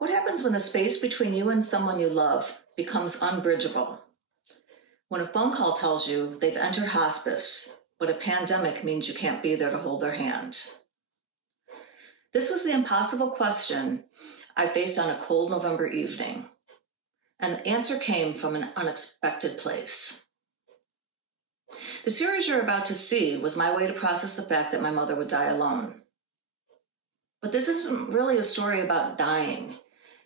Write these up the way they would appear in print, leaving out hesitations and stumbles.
What happens when the space between you and someone you love becomes unbridgeable? When a phone call tells you they've entered hospice, but a pandemic means you can't be there to hold their hand. This was the impossible question I faced on a cold November evening, and the answer came from an unexpected place. The series you're about to see was my way to process the fact that my mother would die alone. But this isn't really a story about dying.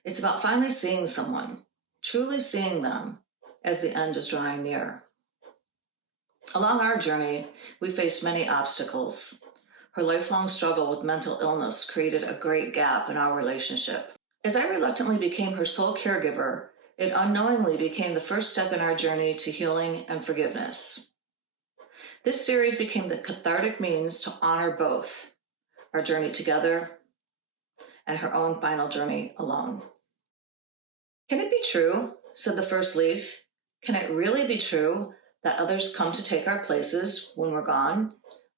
It's about finally seeing someone, truly seeing them, as the end is drawing near. Along our journey, we faced many obstacles. Her lifelong struggle with mental illness created a great gap in our relationship. As I reluctantly became her sole caregiver, it unknowingly became the first step in our journey to healing and forgiveness. This series became the cathartic means to honor both, our journey together and her own final journey alone. Can it be true, said the first leaf, can it really be true that others come to take our places when we're gone,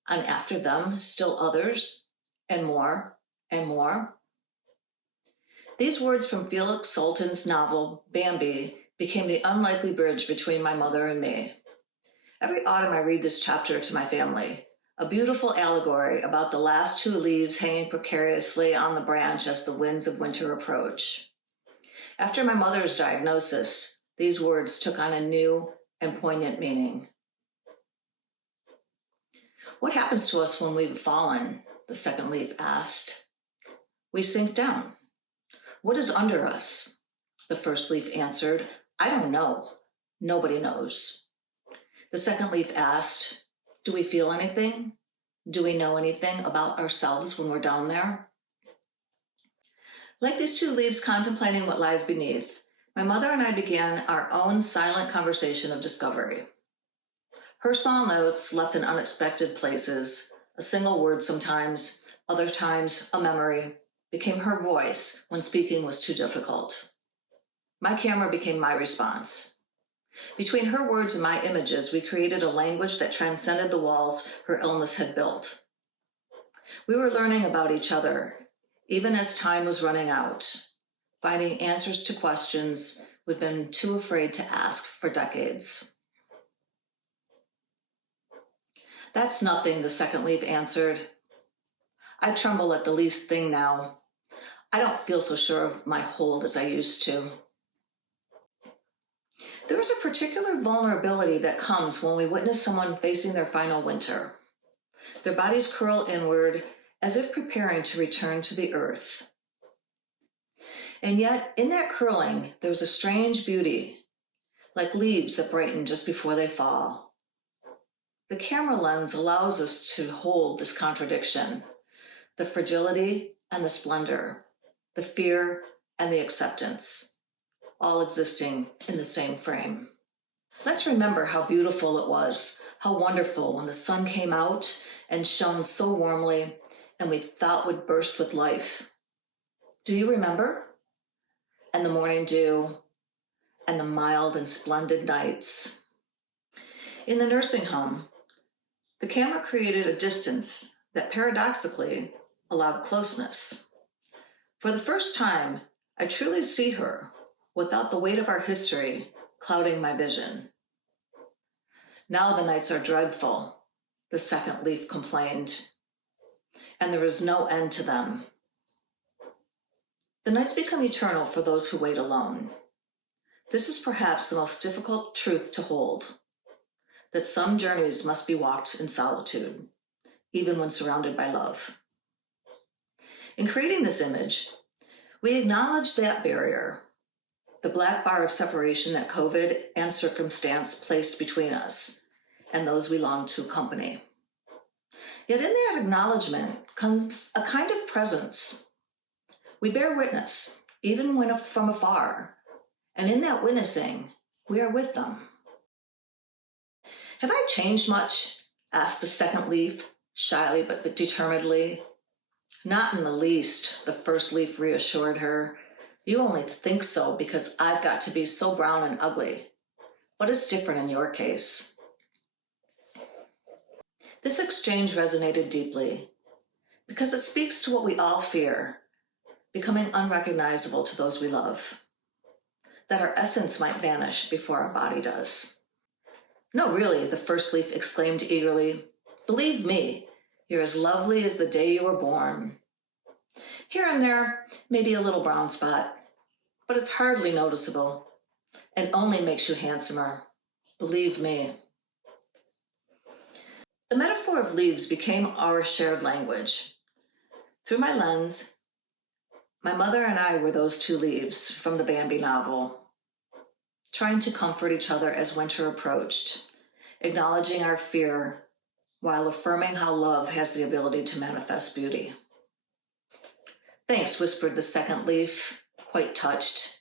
and after them, still others, and more, and more? These words from Felix Salten's novel, Bambi, became the unlikely bridge between my mother and me. Every autumn I read this chapter to my family, a beautiful allegory about the last two leaves hanging precariously on the branch as the winds of winter approach. After my mother's diagnosis, these words took on a new and poignant meaning. What happens to us when we've fallen? The second leaf asked. We sink down. What is under us? The first leaf answered. I don't know. Nobody knows. The second leaf asked, do we feel anything? Do we know anything about ourselves when we're down there? Like these two leaves contemplating what lies beneath, my mother and I began our own silent conversation of discovery. Her small notes left in unexpected places, a single word sometimes, other times a memory, became her voice when speaking was too difficult. My camera became my response. Between her words and my images, we created a language that transcended the walls her illness had built. We were learning about each other, even as time was running out, finding answers to questions we'd been too afraid to ask for decades. That's nothing, the second leaf answered. I tremble at the least thing now. I don't feel so sure of my hold as I used to. There is a particular vulnerability that comes when we witness someone facing their final winter. Their bodies curl inward as if preparing to return to the earth. And yet, in that curling, there is a strange beauty, like leaves that brighten just before they fall. The camera lens allows us to hold this contradiction, the fragility and the splendor, the fear and the acceptance, all existing in the same frame. Let's remember how beautiful it was, how wonderful when the sun came out and shone so warmly and we thought would burst with life. Do you remember? And the morning dew, and the mild and splendid nights. In the nursing home, the camera created a distance that paradoxically allowed closeness. For the first time, I truly see her without the weight of our history clouding my vision. Now the nights are dreadful, the second leaf complained, and there is no end to them. The nights become eternal for those who wait alone. This is perhaps the most difficult truth to hold, that some journeys must be walked in solitude, even when surrounded by love. In creating this image, we acknowledge that barrier, the black bar of separation that COVID and circumstance placed between us and those we long to accompany. Yet in that acknowledgement comes a kind of presence. We bear witness, even when from afar, and in that witnessing, we are with them. Have I changed much? Asked the second leaf, shyly but determinedly. Not in the least, the first leaf reassured her. You only think so because I've got to be so brown and ugly. But it's different in your case. This exchange resonated deeply because it speaks to what we all fear, becoming unrecognizable to those we love, that our essence might vanish before our body does. No, really, the first leaf exclaimed eagerly, believe me, you're as lovely as the day you were born. Here and there, maybe a little brown spot, but it's hardly noticeable. It only makes you handsomer. Believe me. The metaphor of leaves became our shared language. Through my lens, my mother and I were those two leaves from the Bambi novel, trying to comfort each other as winter approached, acknowledging our fear while affirming how love has the ability to manifest beauty. Thanks, whispered the second leaf, quite touched.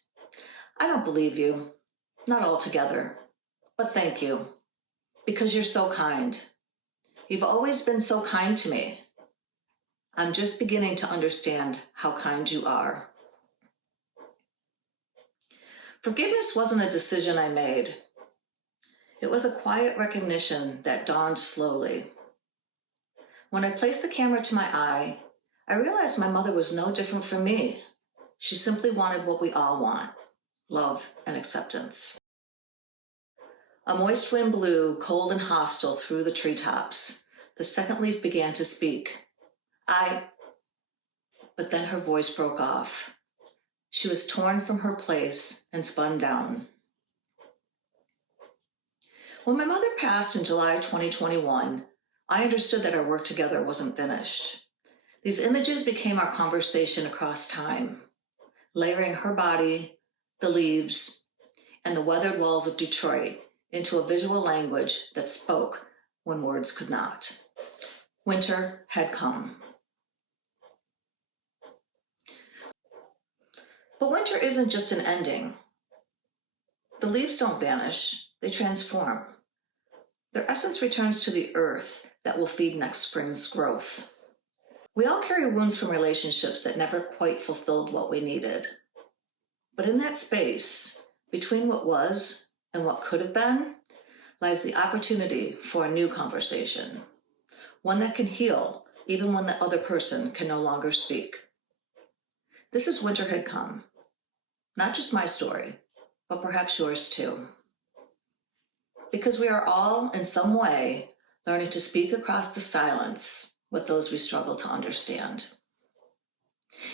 I don't believe you, not altogether, but thank you, because you're so kind. You've always been so kind to me. I'm just beginning to understand how kind you are. Forgiveness wasn't a decision I made. It was a quiet recognition that dawned slowly. When I placed the camera to my eye, I realized my mother was no different from me. She simply wanted what we all want, love and acceptance. A moist wind blew, cold and hostile, through the treetops. The second leaf began to speak. But then her voice broke off. She was torn from her place and spun down. When my mother passed in July 2021, I understood that our work together wasn't finished. These images became our conversation across time, layering her body, the leaves, and the weathered walls of Detroit into a visual language that spoke when words could not. Winter had come. But winter isn't just an ending. The leaves don't vanish, they transform. Their essence returns to the earth that will feed next spring's growth. We all carry wounds from relationships that never quite fulfilled what we needed. But in that space, between what was and what could have been, lies the opportunity for a new conversation, one that can heal even when the other person can no longer speak. This is Winter Had Come. Not just my story, but perhaps yours too. Because we are all, in some way, learning to speak across the silence with those we struggle to understand.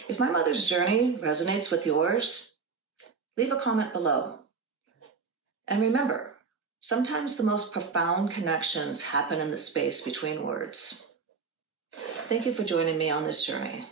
If my mother's journey resonates with yours, leave a comment below. And remember, sometimes the most profound connections happen in the space between words. Thank you for joining me on this journey.